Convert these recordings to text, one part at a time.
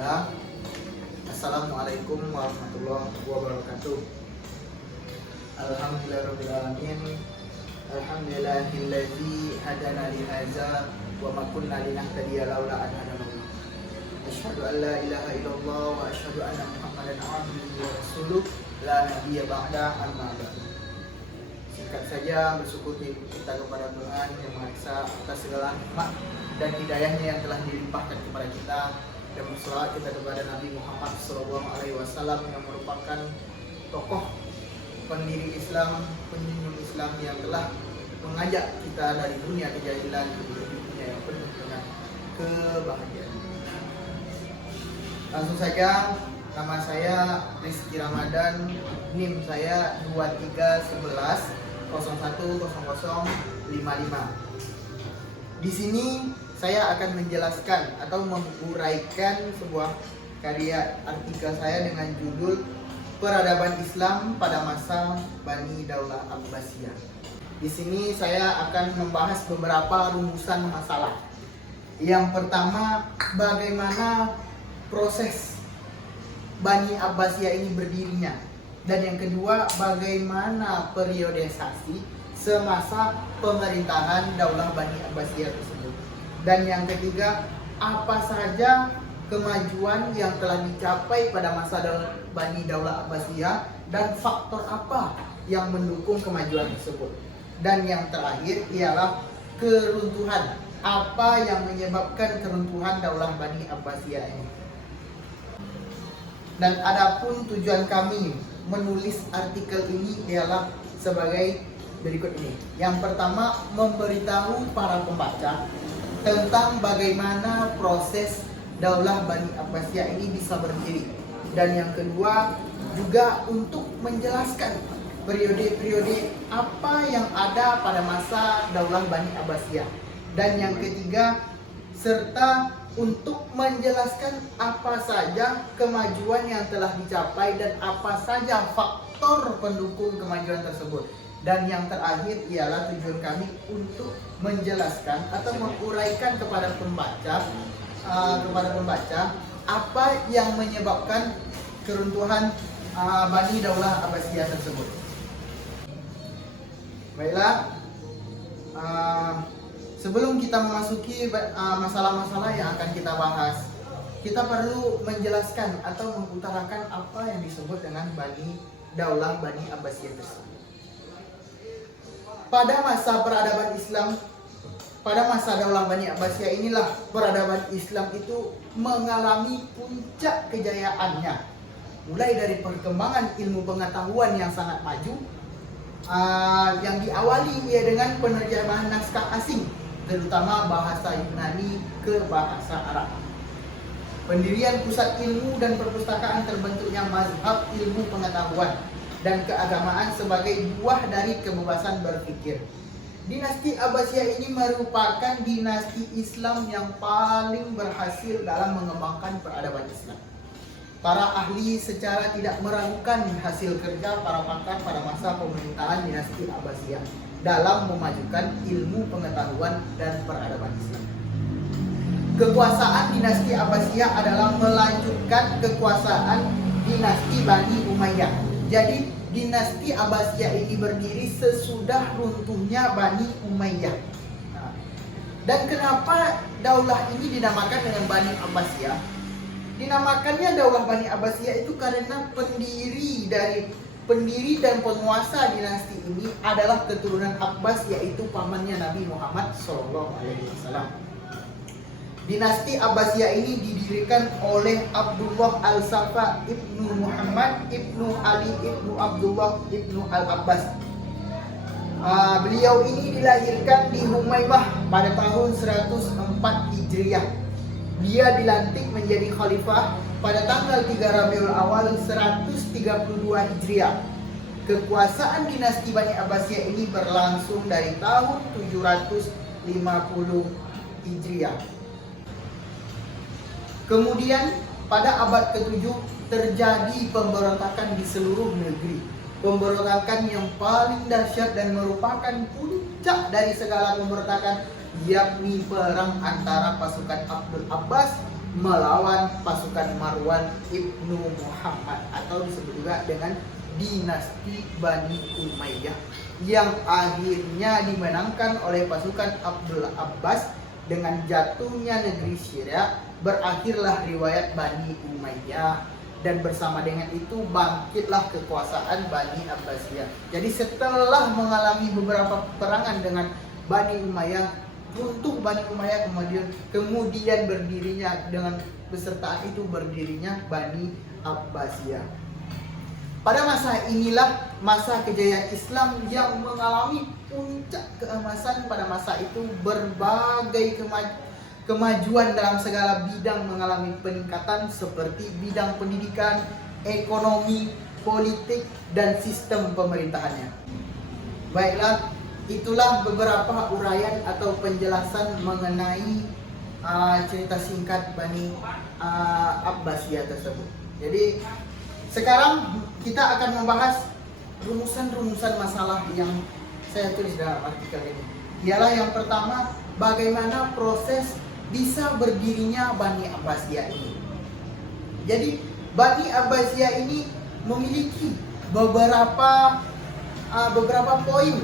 ta'ala. Assalamualaikum warahmatullahi wabarakatuh. Alhamdulillahirabbil alamin. Alhamdulillahilladzi hadana li hadza wa ma kunna linahtadiya laula an hadana Allah. Asyhadu an la ilaha illallah wa asyhadu anna Muhammadan abduhu wa rasuluh la nabiyya ba'da, amma ba'du. Singkat saja, bersyukur kita kepada Tuhan Yang Maha Esa atas segala nikmat dan hidayahnya yang telah dilimpahkan kepada kita, dan berselawat kita kepada Nabi Muhammad SAW yang merupakan tokoh pendiri Islam, penjunjung Islam yang telah mengajak kita dari dunia kejahilan ke dunia yang penuh dengan kebahagiaan. Langsung saja, nama saya Rizky Ramadan, NIM saya 2311010055. Di sini saya akan menjelaskan atau menguraikan sebuah karya artikel saya dengan judul Peradaban Islam pada Masa Bani Daulah Abbasiyah. Di sini saya akan membahas beberapa rumusan masalah. Yang pertama, bagaimana proses Bani Abbasiyah ini berdirinya. Dan yang kedua, bagaimana periodisasi semasa pemerintahan Daulah Bani Abbasiyah tersebut. Dan yang ketiga, apa saja kemajuan yang telah dicapai pada masa Bani Daulah Abbasiyah dan faktor apa yang mendukung kemajuan tersebut. Dan yang terakhir ialah keruntuhan. Apa yang menyebabkan keruntuhan Daulah Bani Abbasiyah ini. Dan adapun tujuan kami menulis artikel ini ialah sebagai berikut ini. Yang pertama, memberitahu para pembaca tentang bagaimana proses Daulah Bani Abbasiyah ini bisa berdiri. Dan yang kedua, juga untuk menjelaskan periode-periode apa yang ada pada masa Daulah Bani Abbasiyah. Dan yang ketiga, serta untuk menjelaskan apa saja kemajuan yang telah dicapai dan apa saja faktor pendukung kemajuan tersebut. Dan yang terakhir ialah tujuan kami untuk menjelaskan atau menguraikan kepada pembaca apa yang menyebabkan keruntuhan Bani Daulah Abbasiyah tersebut. Baiklah, sebelum kita memasuki masalah-masalah yang akan kita bahas, kita perlu menjelaskan atau mengutarakan apa yang disebut dengan Daulah Bani Abbasiyah tersebut. Pada masa peradaban Islam, pada masa Daulah Bani Abbasiyah inilah peradaban Islam itu mengalami puncak kejayaannya. Mulai dari perkembangan ilmu pengetahuan yang sangat maju, yang diawali dengan penerjemahan naskah asing, terutama bahasa Yunani ke bahasa Arab. Pendirian pusat ilmu dan perpustakaan terbentuknya mazhab ilmu pengetahuan dan keagamaan sebagai buah dari kebebasan berpikir. Dinasti Abbasiyah ini merupakan dinasti Islam yang paling berhasil dalam mengembangkan peradaban Islam. Para ahli secara tidak meragukan hasil kerja para pakar pada masa pemerintahan dinasti Abbasiyah dalam memajukan ilmu pengetahuan dan peradaban Islam. Kekuasaan dinasti Abbasiyah adalah melanjutkan kekuasaan dinasti Bani Umayyah. Jadi dinasti Abbasiyah ini berdiri sesudah runtuhnya Bani Umayyah. Dan kenapa daulah ini dinamakan dengan Bani Abbasiyah? Dinamakannya Daulah Bani Abbasiyah itu karena pendiri dan penguasa dinasti ini adalah keturunan Abbas, yaitu pamannya Nabi Muhammad SAW. Dinasti Abbasiyah ini didirikan oleh Abdullah Al-Safa ibnu Muhammad ibnu Ali ibnu Abdullah ibnu Al-Abbas. Beliau ini dilahirkan di Humaymah pada tahun 104 Hijriah. Dia dilantik menjadi khalifah pada tanggal 3 Rabiul Awal 132 Hijriah. Kekuasaan dinasti Bani Abbasiyah ini berlangsung dari tahun 750 Hijriah. Kemudian pada abad ke-7 terjadi pemberontakan di seluruh negeri. Pemberontakan yang paling dahsyat dan merupakan puncak dari segala pemberontakan, yakni perang antara pasukan Abdul Abbas melawan pasukan Marwan ibnu Muhammad atau disebut juga dengan dinasti Bani Umayyah yang akhirnya dimenangkan oleh pasukan Abdul Abbas. Dengan jatuhnya negeri Syria berakhirlah riwayat Bani Umayyah dan bersama dengan itu bangkitlah kekuasaan Bani Abbasiyah. Jadi setelah mengalami beberapa peperangan dengan Bani Umayyah, runtuh Bani Umayyah, kemudian berdirinya dengan besertaan itu berdirinya Bani Abbasiyah. Pada masa inilah masa kejayaan Islam yang mengalami puncak keemasan. Pada masa itu berbagai kemajuan dalam segala bidang mengalami peningkatan seperti bidang pendidikan, ekonomi, politik, dan sistem pemerintahannya. Baiklah, itulah beberapa uraian atau penjelasan mengenai cerita singkat Bani Abbasiyah tersebut. Jadi sekarang kita akan membahas rumusan-rumusan masalah yang saya tulis dalam artikel ini. Ialah yang pertama, bagaimana proses bisa berdirinya Bani Abbasiyah ini. Jadi Bani Abbasiyah ini memiliki beberapa poin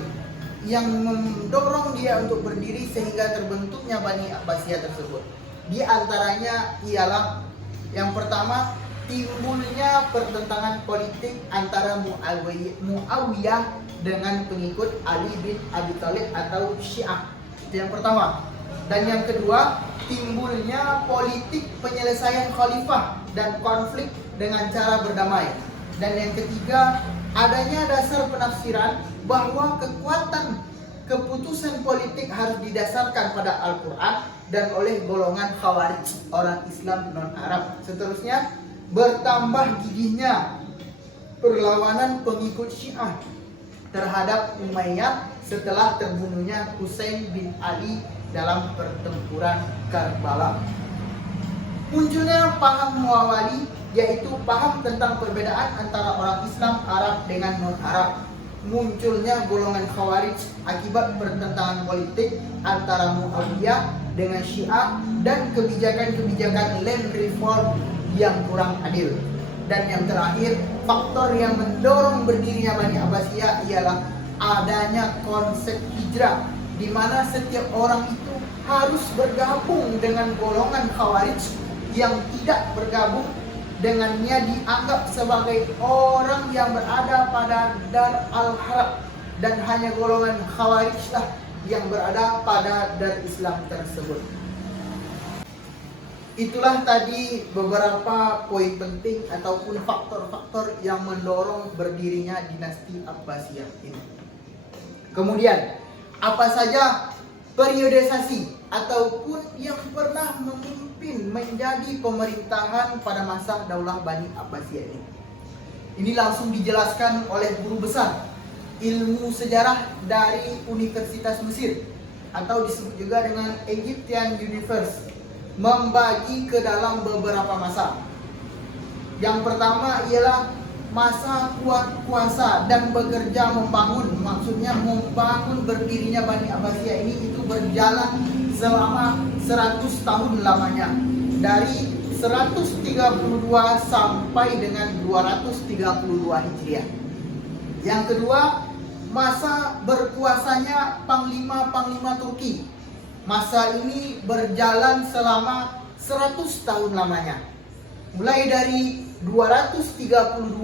yang mendorong dia untuk berdiri sehingga terbentuknya Bani Abbasiyah tersebut. Di antaranya ialah yang pertama, timbulnya pertentangan politik antara Muawiyah dengan pengikut Ali bin Abi Thalib atau Syiah. Itu yang pertama. Dan yang kedua, timbulnya politik penyelesaian khalifah dan konflik dengan cara berdamai. Dan yang ketiga, adanya dasar penafsiran bahwa kekuatan keputusan politik harus didasarkan pada Al-Quran dan oleh golongan Khawarij, orang Islam non-Arab. Seterusnya, bertambah gigihnya perlawanan pengikut Syiah terhadap Umayyah setelah terbunuhnya Husain bin Ali dalam pertempuran Karbala. Munculnya paham Muawali, yaitu paham tentang perbedaan antara orang Islam Arab dengan non-Arab. Munculnya golongan Khawarij akibat pertentangan politik antara Muawiyah dengan Syiah dan kebijakan-kebijakan land reform yang kurang adil. Dan yang terakhir, faktor yang mendorong berdirinya Bani Abbasiyah ialah adanya konsep hijrah, di mana setiap orang itu harus bergabung dengan golongan Khawarij. Yang tidak bergabung dengannya dianggap sebagai orang yang berada pada Dar al-Harb, dan hanya golongan Khawarij lah yang berada pada Dar Islam tersebut. Itulah tadi beberapa poin penting ataupun faktor-faktor yang mendorong berdirinya dinasti Abbasiyah ini. Kemudian, apa saja periodisasi ataupun yang pernah memimpin menjadi pemerintahan pada masa Daulah Bani Abbasiyah ini? Ini langsung dijelaskan oleh guru besar ilmu sejarah dari Universitas Mesir atau disebut juga dengan Egyptian University, membagi ke dalam beberapa masa. Yang pertama ialah masa kuasa dan bekerja membangun. Maksudnya membangun berdirinya Bani Abbasiyah ini itu berjalan selama 100 tahun lamanya, dari 132 sampai dengan 232 Hijriah. Yang kedua, masa berkuasanya Panglima-Panglima Turki. Masa ini berjalan selama 100 tahun lamanya, mulai dari 232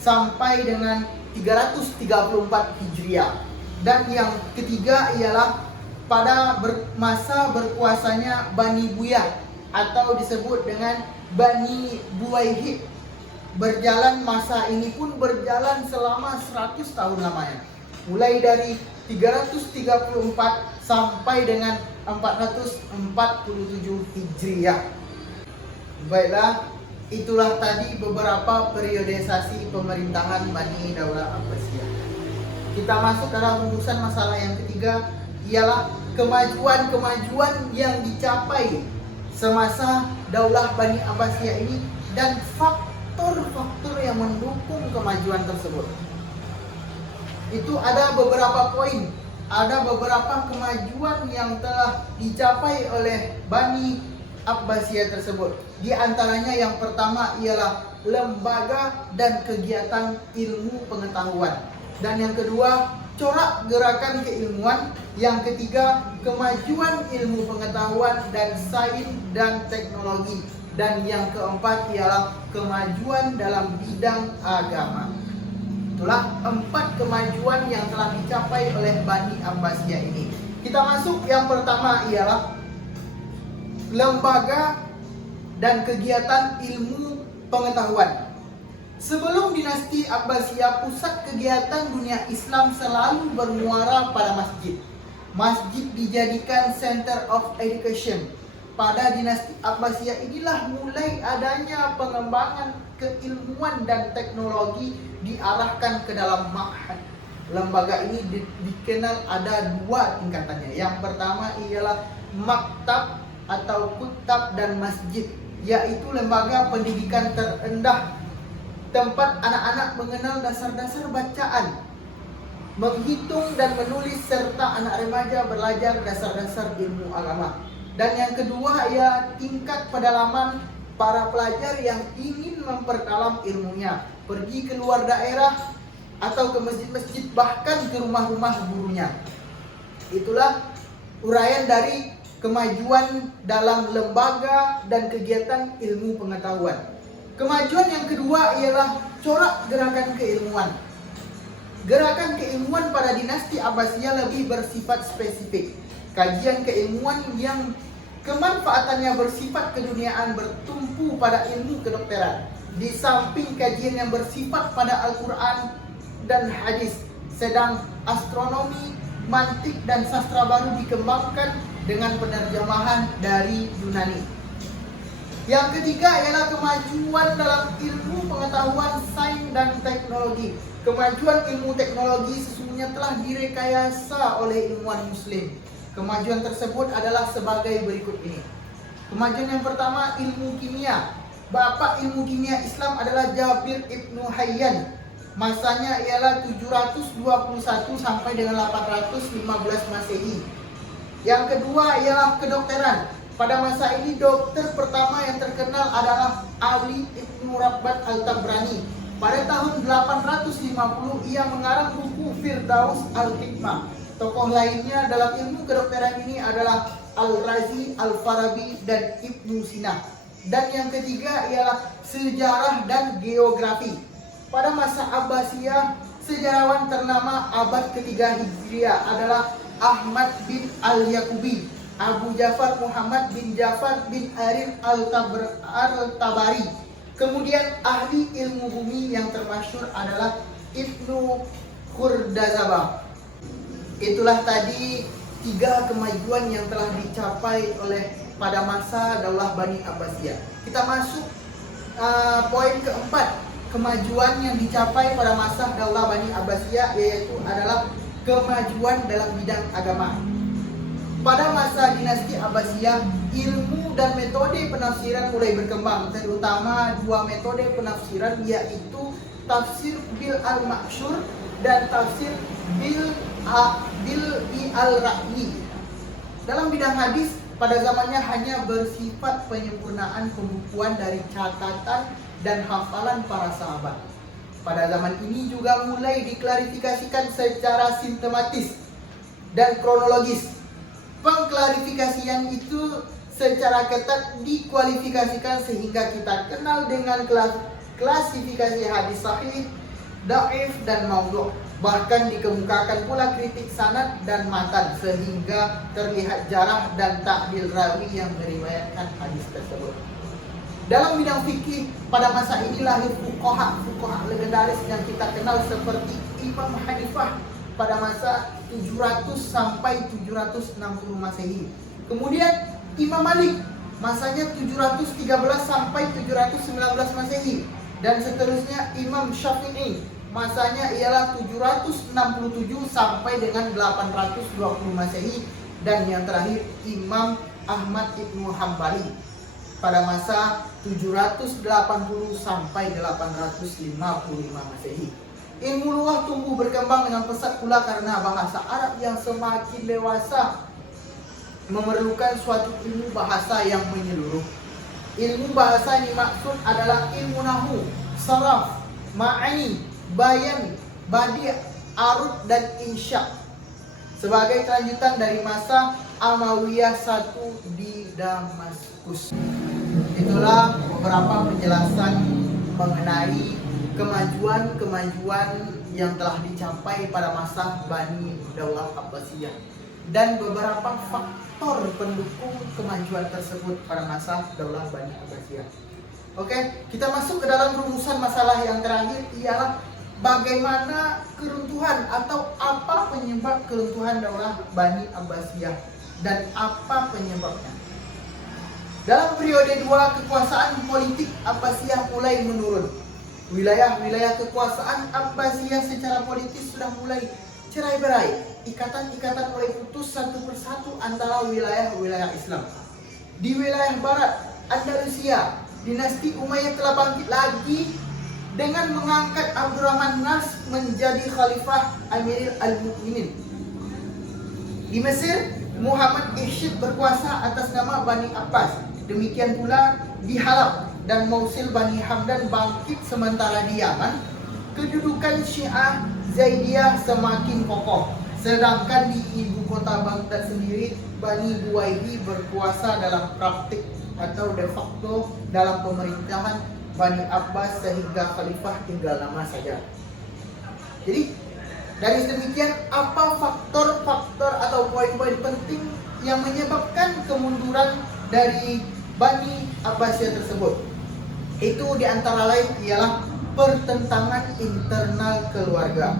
sampai dengan 334 Hijriah. Dan yang ketiga ialah pada masa berkuasanya Bani Buyah atau disebut dengan Bani Buwaihid. Masa ini pun berjalan selama 100 tahun lamanya, mulai dari 334 sampai dengan 447 Hijriah. Baiklah, itulah tadi beberapa periodisasi pemerintahan Bani Daulah Abbasiyah. Kita masuk dalam rumusan masalah yang ketiga, ialah kemajuan-kemajuan yang dicapai semasa Daulah Bani Abbasiyah ini dan faktor-faktor yang mendukung kemajuan tersebut. Itu ada beberapa poin, ada beberapa kemajuan yang telah dicapai oleh Bani Abbasiyah tersebut. Di antaranya yang pertama ialah lembaga dan kegiatan ilmu pengetahuan. Dan yang kedua, corak gerakan keilmuan. Yang ketiga, kemajuan ilmu pengetahuan dan sains dan teknologi. Dan yang keempat ialah kemajuan dalam bidang agama. Itulah 4 kemajuan yang telah dicapai oleh Bani Abbasiyah ini. Kita masuk yang pertama ialah lembaga dan kegiatan ilmu pengetahuan. Sebelum dinasti Abbasiyah, pusat kegiatan dunia Islam selalu bermuara pada masjid. Masjid dijadikan center of education. Pada dinasti Abbasiyah inilah mulai adanya pengembangan keilmuan dan teknologi diarahkan ke dalam ma'had. Lembaga ini dikenal ada 2 tingkatannya. Yang pertama ialah maktab atau kutab dan masjid, yaitu lembaga pendidikan terendah, tempat anak-anak mengenal dasar-dasar bacaan, menghitung dan menulis, serta anak remaja belajar dasar-dasar ilmu agama. Dan yang kedua ialah tingkat pedalaman para pelajar yang ingin memperdalam ilmunya, pergi ke luar daerah atau ke masjid-masjid, bahkan ke rumah-rumah gurunya. Itulah uraian dari kemajuan dalam lembaga dan kegiatan ilmu pengetahuan. Kemajuan yang kedua ialah corak gerakan keilmuan. Gerakan keilmuan pada dinasti Abbasiyah lebih bersifat spesifik. Kajian keilmuan yang kemanfaatannya bersifat keduniaan bertumpu pada ilmu kedokteran. Di samping kajian yang bersifat pada Al-Quran dan hadis, sedang astronomi, mantik, dan sastra baru dikembangkan dengan penerjemahan dari Yunani. Yang ketiga ialah kemajuan dalam ilmu pengetahuan, sains, dan teknologi. Kemajuan ilmu teknologi sesungguhnya telah direkayasa oleh ilmuwan muslim. Kemajuan tersebut adalah sebagai berikut ini. Kemajuan yang pertama, ilmu kimia. Bapak ilmu kimia Islam adalah Jabir Ibnu Hayyan. Masanya ialah 721 sampai dengan 815 Masehi. Yang kedua ialah kedokteran. Pada masa ini dokter pertama yang terkenal adalah Ali Ibnu Rabbat Al-Tabrani. Pada tahun 850 ia mengarang buku Firdaus Al-Hikmah. Tokoh lainnya dalam ilmu kedokteran ini adalah Al-Razi, Al-Farabi, dan Ibnu Sina. Dan yang ketiga ialah sejarah dan geografi. Pada masa Abbasiyah, sejarawan ternama abad ketiga Hijriah adalah Ahmad bin Al-Yaqubi, Abu Ja'far Muhammad bin Ja'far bin Arif Al-Tabari. Kemudian ahli ilmu bumi yang termasyhur adalah Ibnu Khurdazabah. Itulah tadi 3 kemajuan yang telah dicapai oleh pada masa Daulah Bani Abbasiyah. Kita masuk poin keempat, kemajuan yang dicapai pada masa Daulah Bani Abbasiyah, yaitu adalah kemajuan dalam bidang agama. Pada masa dinasti Abbasiyah, ilmu dan metode penafsiran mulai berkembang, terutama 2 metode penafsiran, yaitu tafsir bil al-ma'syur dan tafsir bil al-ra'yi. Dalam bidang hadis, pada zamannya hanya bersifat penyempurnaan pembukuan dari catatan dan hafalan para sahabat. Pada zaman ini juga mulai diklarifikasikan secara sistematis dan kronologis. Pengklarifikasian itu secara ketat dikualifikasikan sehingga kita kenal dengan klasifikasi hadis sahih, dhaif, dan maudhu'. Bahkan dikemukakan pula kritik sanad dan matan sehingga terlihat jarah dan ta'dil rawi yang meriwayatkan hadis tersebut. Dalam bidang fikih, pada masa ini lahir fuqaha legendaris yang kita kenal seperti Imam Hanifah pada masa 700 sampai 760 Masehi. Kemudian Imam Malik masanya 713 sampai 719 Masehi, dan seterusnya Imam Syafi'i masanya ialah 767 sampai dengan 820 Masehi, dan yang terakhir Imam Ahmad Ibnu Hambali pada masa 780 sampai 855 Masehi. Ilmu lughah tumbuh berkembang dengan pesat pula karena bahasa Arab yang semakin dewasa memerlukan suatu ilmu bahasa yang menyeluruh. Ilmu bahasa yang dimaksud adalah ilmu nahu, saraf, ma'ani, bayan, badi', arud, dan insya. Sebagai kelanjutan dari masa Amawiyah I di Damaskus. Itulah beberapa penjelasan mengenai kemajuan-kemajuan yang telah dicapai pada masa Bani Daulah Abbasiyah dan beberapa faktor pendukung kemajuan tersebut pada masa Daulah Bani Abbasiyah. Oke, kita masuk ke dalam rumusan masalah yang terakhir, ialah bagaimana keruntuhan atau apa penyebab keruntuhan Daulah Bani Abbasiyah dan apa penyebabnya. Dalam periode 2, kekuasaan politik Abbasiyah mulai menurun. Wilayah-wilayah kekuasaan Abbasiyah secara politis sudah mulai cerai-berai. Ikatan-ikatan mulai putus satu persatu antara wilayah-wilayah Islam. Di wilayah barat, Andalusia, dinasti Umayyah telah bangkit lagi dengan mengangkat Abdurrahman Nas menjadi Khalifah Amirul Al-Mu'minin. Di Mesir, Muhammad Ikhsyid berkuasa atas nama Bani Abbas. Demikian pula di Halab dan Mosul, Bani Hamdan bangkit, sementara di Yaman kedudukan Syiah Zaidiyah semakin kokoh. Sedangkan di ibu kota Baghdad sendiri, Bani Buwayhi berkuasa dalam praktik atau de facto dalam pemerintahan Bani Abbas sehingga khalifah tinggal nama saja. Jadi dari demikian, apa faktor-faktor atau poin-poin penting yang menyebabkan kemunduran dari Bani Abbasiyah tersebut? Itu diantara lain ialah pertentangan internal keluarga.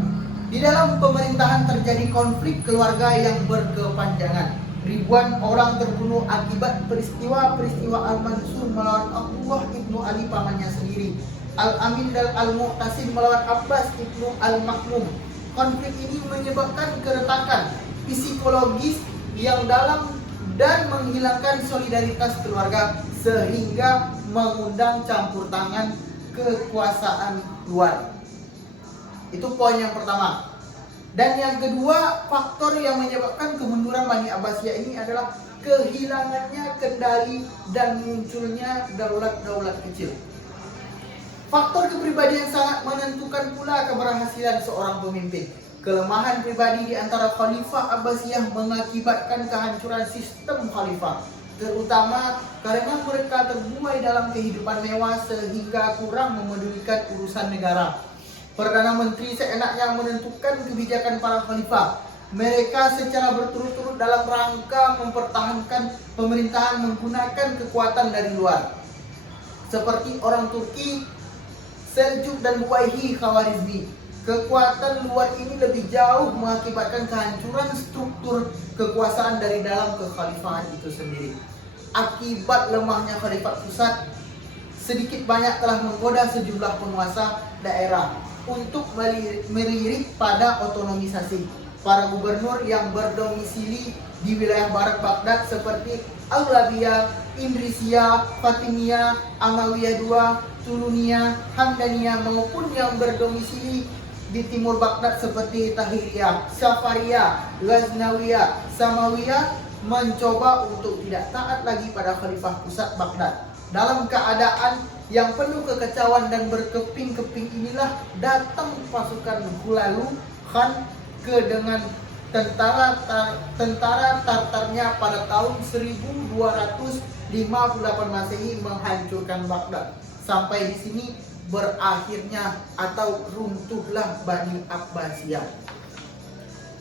Di dalam pemerintahan terjadi konflik keluarga yang berkepanjangan. Ribuan orang terbunuh akibat peristiwa-peristiwa Al-Mansur melawan Abdullah ibnu Ali pamannya sendiri. Al-Amin dan Al-Mu'tasim melawan Abbas ibnu Al-Makmum. Konflik ini menyebabkan keretakan psikologis yang dalam dan menghilangkan solidaritas keluarga sehingga mengundang campur tangan kekuasaan luar. Itu poin yang pertama. Dan yang kedua, faktor yang menyebabkan kemunduran Bani Abbasiyah ini adalah kehilangannya kendali dan munculnya daulat-daulat kecil. Faktor kepribadian sangat menentukan pula keberhasilan seorang pemimpin. Kelemahan pribadi di antara Khalifah Abbasiyah mengakibatkan kehancuran sistem khalifah, terutama karena mereka terbuai dalam kehidupan mewah sehingga kurang memedulikan urusan negara. Perdana Menteri seenaknya menentukan kebijakan para khalifah. Mereka secara berturut-turut dalam rangka mempertahankan pemerintahan menggunakan kekuatan dari luar, seperti orang Turki, Seljuk dan Buwayhi Khawarizmi. Kekuatan luar ini lebih jauh mengakibatkan kehancuran struktur kekuasaan dari dalam kekhalifahan itu sendiri. Akibat lemahnya khalifat pusat, sedikit banyak telah menggoda sejumlah penguasa daerah untuk melirik pada otonomisasi. Para gubernur yang berdomisili di wilayah barat Baghdad seperti Al-Rabiyah, Indrisiyah, Fatimiyah, Amawiyah II, Tuluniyah, Hamdaniyah maupun yang berdomisili di timur Baghdad seperti Tahiriyah, Safariyah, Ghaznawiyah, Samawiyah mencoba untuk tidak taat lagi pada khalifah pusat Baghdad. Dalam keadaan yang penuh kekacauan dan berkeping-keping inilah datang pasukan Hulalu Khan dengan tentara Tartarnya pada tahun 1258 Masehi menghancurkan Baghdad. Sampai di sini berakhirnya atau runtuhlah Bani Abbasiyah.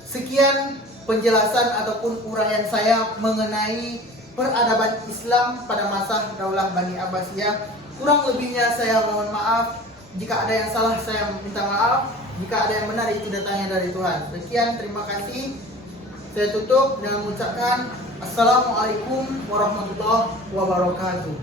Sekian penjelasan ataupun uraian saya mengenai peradaban Islam pada masa Daulah Bani Abbasiyah. Kurang lebihnya saya mohon maaf. Jika ada yang salah saya minta maaf. Jika ada yang benar itu datangnya dari Tuhan. Sekian, terima kasih. Saya tutup dengan mengucapkan Assalamualaikum warahmatullahi wabarakatuh.